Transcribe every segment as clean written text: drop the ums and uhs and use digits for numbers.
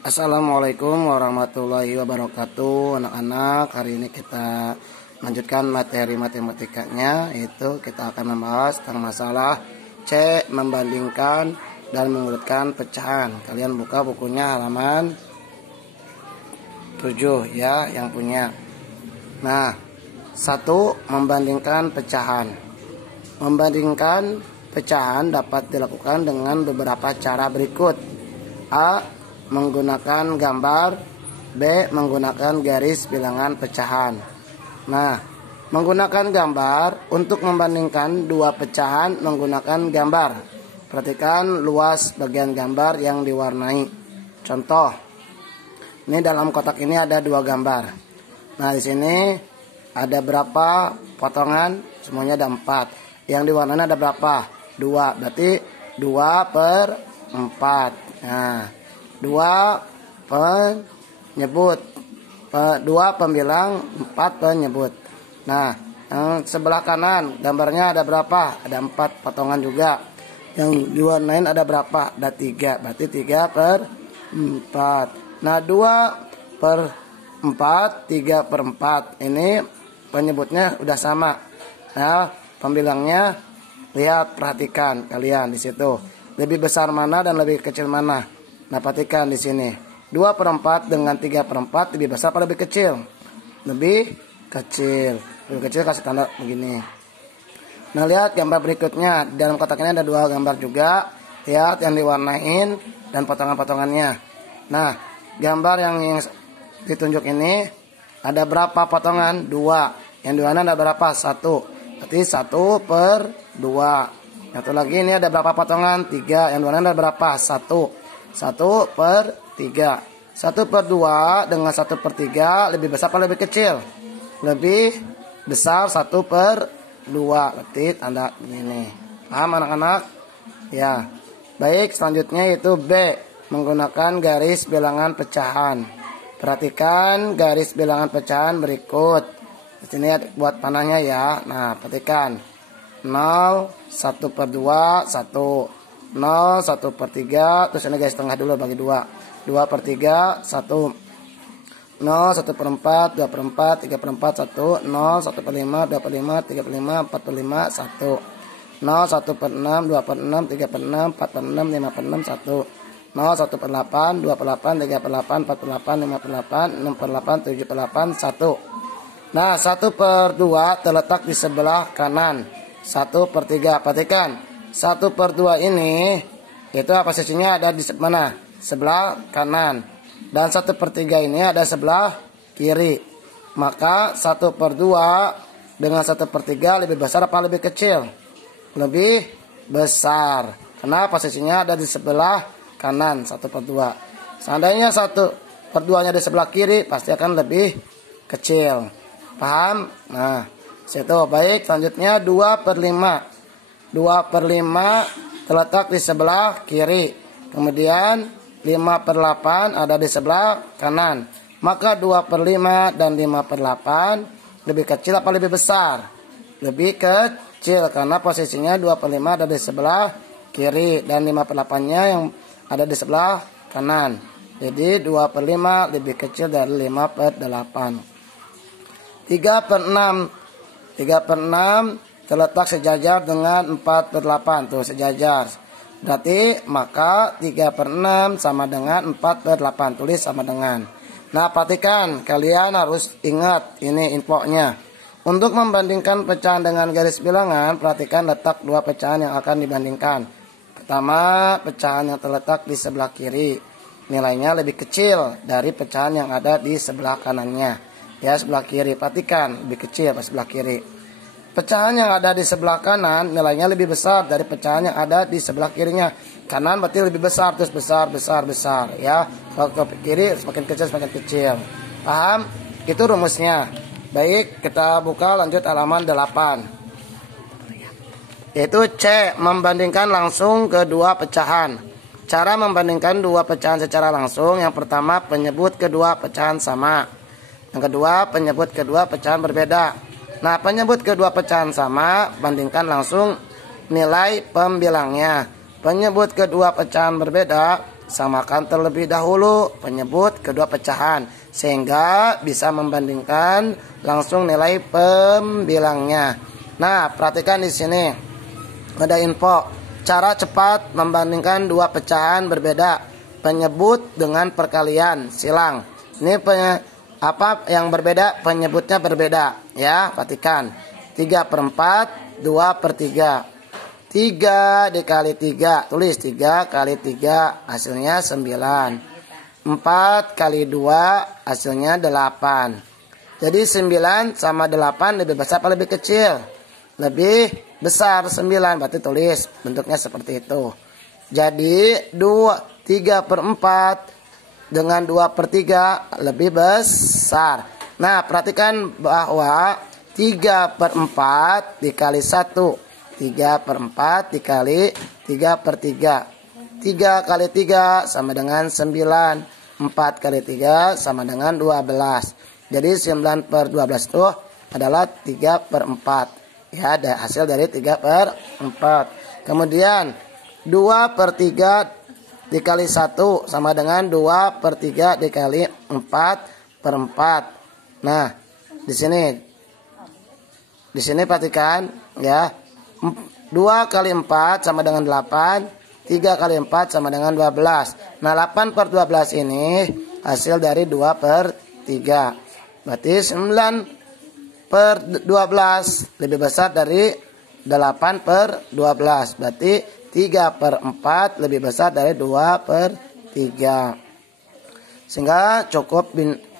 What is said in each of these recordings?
Assalamualaikum warahmatullahi wabarakatuh. Anak-anak, hari ini kita lanjutkan materi matematikanya, yaitu kita akan membahas tentang masalah C, membandingkan dan mengurutkan pecahan. Kalian buka bukunya halaman 7 ya, yang punya. Nah, 1, membandingkan pecahan. Membandingkan pecahan dapat dilakukan dengan beberapa cara berikut. A, menggunakan gambar. B, menggunakan garis bilangan pecahan. Nah, menggunakan gambar untuk membandingkan dua pecahan menggunakan gambar. Perhatikan luas bagian gambar yang diwarnai. Contoh, ini dalam kotak ini ada dua gambar. Nah, di sini ada berapa potongan? Semuanya ada 4. Yang diwarnai ada berapa? 2. Berarti 2/4. Nah, 2 penyebut, 2 pembilang, 4 penyebut. Nah, yang sebelah kanan gambarnya ada berapa? Ada 4 potongan juga. Yang diwarnain ada berapa? Ada 3. Berarti 3/4. Nah, 2/4, 3/4. Ini penyebutnya udah sama. Nah, pembilangnya lihat, perhatikan kalian di situ. Lebih besar mana dan lebih kecil mana? Nah, perhatikan di sini. 2/4 dengan 3/4 lebih besar atau lebih kecil? Lebih kecil. Lebih kecil kasih tanda begini. Nah, lihat gambar berikutnya. Di dalam kotak ini ada 2 gambar juga. Lihat yang diwarnain dan potongan-potongannya. Nah, gambar yang ditunjuk ini ada berapa potongan? 2. Yang diwarnain ada berapa? 1. Berarti 1/2. Satu lagi ini ada berapa potongan? 3. Yang diwarnain ada berapa? 1. 1/3. 1/2 dengan 1/3 lebih besar atau lebih kecil? Lebih besar 1/2. Berarti tanda ini. Paham anak-anak? Ya. Baik, selanjutnya yaitu B, menggunakan garis bilangan pecahan. Perhatikan garis bilangan pecahan berikut. Di sini buat panahnya ya. Nah, perhatikan. 0, 1/2, 1. 0, 1/3, terus ini guys setengah dulu bagi 2. 2/3, 1. 0, 1/4, 2/4, 3/4, 1. 0, 1/5, 2/5, 3/5, 4/5, 1. 0, 1/6, 2/6, 3/6, 4/6, 5/6, 1. 0, 1/8, 2/8, 3/8, 4/8, 5/8, 6/8, 7/8, 1. Nah, 1/2 terletak di sebelah kanan. 1/3. Perhatikan. 1/2 ini itu posisinya ada di mana? Sebelah kanan. Dan 1/3 ini ada sebelah kiri. Maka 1/2 dengan 1/3 lebih besar apa lebih kecil? Lebih besar. Karena posisinya ada di sebelah kanan 1/2. Seandainya 1/2-nya di sebelah kiri pasti akan lebih kecil. Paham? Nah, situ baik. Selanjutnya 2/5. 2/5 terletak di sebelah kiri. Kemudian 5/8 ada di sebelah kanan. Maka 2/5 dan 5/8 lebih kecil apa lebih besar? Lebih kecil karena posisinya 2/5 ada di sebelah kiri dan 5/8-nya yang ada di sebelah kanan. Jadi 2/5 lebih kecil dari 5/8. 3/6. 3/6 terletak sejajar dengan 4/8. Tuh, sejajar. Berarti maka 3/6 sama dengan 4/8. Tulis sama dengan. Nah, perhatikan. Kalian harus ingat ini infonya. Untuk membandingkan pecahan dengan garis bilangan, perhatikan letak dua pecahan yang akan dibandingkan. Pertama, pecahan yang terletak di sebelah kiri. Nilainya lebih kecil dari pecahan yang ada di sebelah kanannya. Ya, sebelah kiri. Perhatikan, lebih kecil pas sebelah kiri. Pecahan yang ada di sebelah kanan nilainya lebih besar dari pecahan yang ada di sebelah kirinya. Kanan berarti lebih besar, terus besar ya. Kalau ke kiri semakin kecil. Paham? Itu rumusnya. Baik, kita buka lanjut halaman 8. Yaitu C, membandingkan langsung kedua pecahan. Cara membandingkan dua pecahan secara langsung. Yang pertama, penyebut kedua pecahan sama. Yang kedua, penyebut kedua pecahan berbeda. Nah, penyebut kedua pecahan sama, bandingkan langsung nilai pembilangnya. Penyebut kedua pecahan berbeda, samakan terlebih dahulu penyebut kedua pecahan sehingga bisa membandingkan langsung nilai pembilangnya. Nah, perhatikan di sini ada info cara cepat membandingkan dua pecahan berbeda, penyebut dengan perkalian silang. Ini apa yang berbeda, penyebutnya berbeda ya. Perhatikan 3/4 2/3. 3 dikali 3, tulis 3 kali 3 hasilnya 9. 4 kali 2 hasilnya 8. Jadi 9 sama 8 lebih besar apa lebih kecil? Lebih besar 9, berarti tulis bentuknya seperti itu. Jadi 3/4 dengan 2/3 lebih besar. Nah, perhatikan bahwa 3/4 dikali 1, 3/4 dikali 3/3. 3 kali 3 sama dengan 9. 4 kali 3 sama dengan 12. Jadi 9/12 itu adalah 3/4. Ya, ada hasil dari 3/4. Kemudian 2/3 dikali 1 sama dengan 2/3 dikali 4/4. Nah, di sini perhatikan ya. 2 kali 4 sama dengan 8, 3 kali 4 sama dengan 12. Nah, 8/12 ini hasil dari 2/3. Berarti 9/12 lebih besar dari 8/12. Berarti 3/4 lebih besar dari 2/3. Sehingga cukup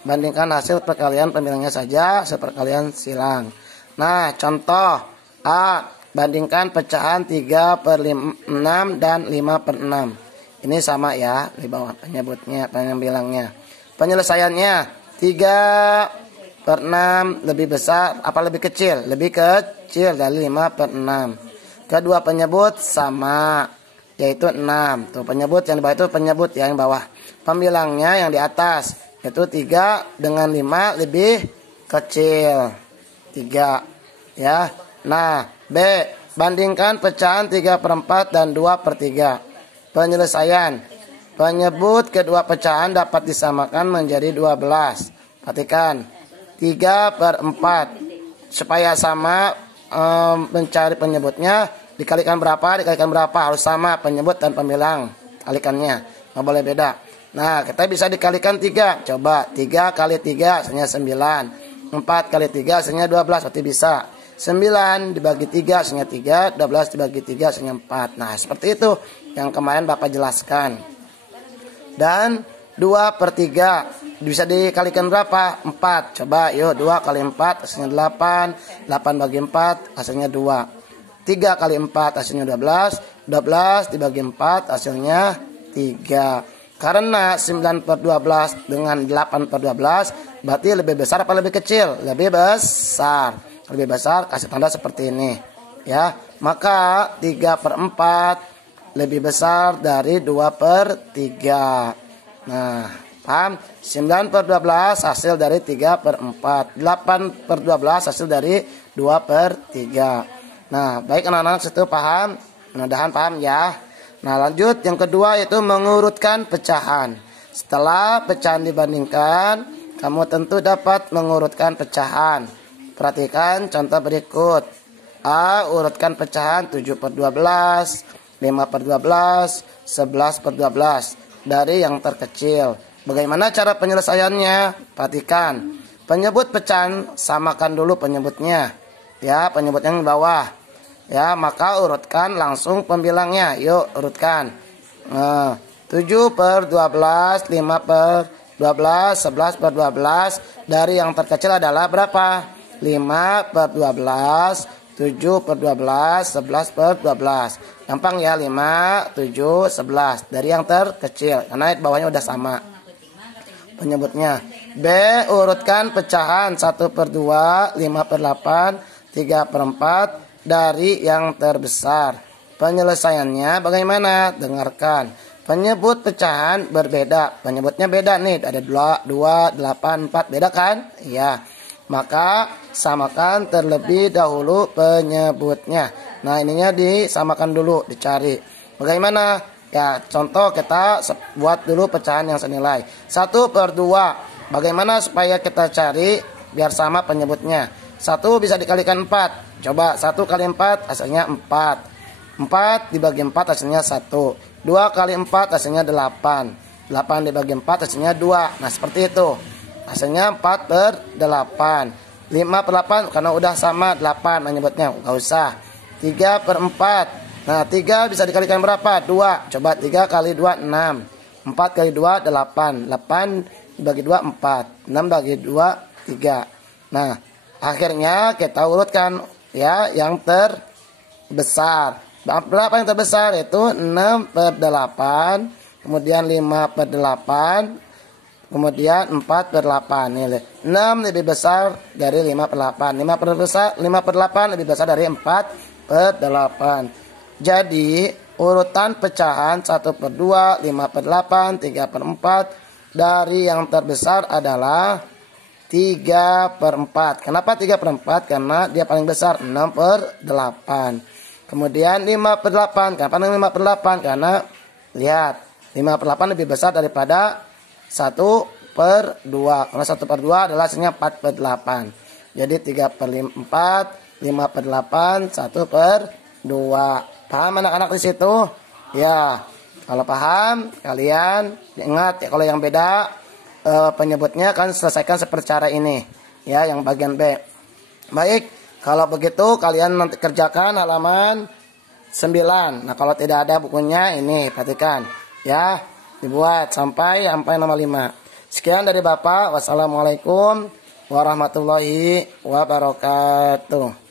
bandingkan hasil perkalian pembilangnya saja, hasil perkalian silang. Nah, contoh A, bandingkan pecahan 3/6 dan 5/6. Ini sama ya, di bawah penyebutnya, pembilangnya. Penyelesaiannya 3/6 lebih besar apa lebih kecil? Lebih kecil dari 5/6. Kedua penyebut sama, yaitu 6. Tuh, penyebut yang di bawah itu penyebut yang bawah. Pembilangnya yang di atas, yaitu 3 dengan 5 lebih kecil. 3 ya. Nah, B, bandingkan pecahan 3/4 dan 2/3. Penyelesaian. Penyebut kedua pecahan dapat disamakan menjadi 12. Perhatikan. 3/4. Supaya sama mencari penyebutnya, dikalikan berapa? Dikalikan berapa? Harus sama penyebut dan pembilang. Kalikannya. Nggak boleh beda. Nah, kita bisa dikalikan 3. Coba 3 kali 3 hasilnya 9. 4 kali 3 hasilnya 12. Berarti bisa. 9 dibagi 3 hasilnya 3, 12 dibagi 3 hasilnya 4. Nah, seperti itu yang kemarin Bapak jelaskan. Dan 2/3 bisa dikalikan berapa? 4. Coba yuk 2 kali 4 hasilnya 8. 8 bagi 4 hasilnya 2. 3 kali 4 hasilnya 12. 12 dibagi 4 hasilnya 3. Karena 9/12 dengan 8/12 berarti lebih besar apa lebih kecil? Lebih besar. Lebih besar, kasih tanda seperti ini ya. Maka 3/4 lebih besar dari 2/3. Nah, paham? 9/12 hasil dari 3/4. 8/12 hasil dari 2/3. Nah, baik anak-anak, situ paham? Mudah-mudahan paham ya. Nah, lanjut yang kedua yaitu mengurutkan pecahan. Setelah pecahan dibandingkan, kamu tentu dapat mengurutkan pecahan. Perhatikan contoh berikut. A, urutkan pecahan 7/12, 5/12, 11/12 dari yang terkecil. Bagaimana cara penyelesaiannya? Perhatikan. Penyebut pecahan samakan dulu penyebutnya. Ya, penyebut yang bawah. Ya, maka urutkan langsung pembilangnya. Yuk, urutkan. 7/12, 5/12, 11/12 dari yang terkecil adalah berapa? 5/12, 7/12, 11/12. Gampang ya, 5, 7, 11 dari yang terkecil karena bawahnya udah sama penyebutnya. B, urutkan pecahan 1/2, 5/8, 3/4 dari yang terbesar. Penyelesaiannya bagaimana? Dengarkan. Penyebut pecahan berbeda. Penyebutnya beda nih, ada 2, 8, 4, beda kan? Iya. Maka samakan terlebih dahulu penyebutnya. Nah, ininya disamakan dulu, dicari. Bagaimana? Ya, contoh kita buat dulu pecahan yang senilai 1/2. Bagaimana supaya kita cari biar sama penyebutnya? 1 bisa dikalikan 4. Coba 1 kali 4 hasilnya 4. 4 dibagi 4 hasilnya 1. 2 kali 4 hasilnya 8. 8 dibagi 4 hasilnya 2. Nah, seperti itu. Hasilnya 4/8. 5/8 karena udah sama 8 menyebutnya, enggak usah. 3/4. Nah, 3 bisa dikalikan berapa? 2. Coba 3 kali 2, 6. 4 kali 2, 8. 8 dibagi 2, 4. 6 bagi 2, 3. Nah, akhirnya kita urutkan ya yang terbesar. Berapa yang terbesar? Itu 6/8. Kemudian 5/8. Kemudian 4/8. Ini 6 lebih besar dari 5/8. 5/8 lebih besar dari 4/8. Jadi urutan pecahan 1/2, 5/8, 3/4 dari yang terbesar adalah 3/4. Kenapa 3/4? Karena dia paling besar 6/8. Kemudian 5/8. Kenapa 5/8? Karena lihat 5/8 lebih besar daripada 1/2. Karena 1/2 adalah hasilnya 4/8. Jadi 3/4, 5/8, 1/2. Paham anak-anak di situ? Ya, kalau paham kalian ingat ya, kalau yang beda penyebutnya kan selesaikan seperti cara ini. Ya, yang bagian B. Baik, kalau begitu kalian nanti kerjakan halaman 9. Nah, kalau tidak ada bukunya ini perhatikan ya, dibuat sampai nomor 5. Sekian dari Bapak. Wassalamualaikum warahmatullahi wabarakatuh.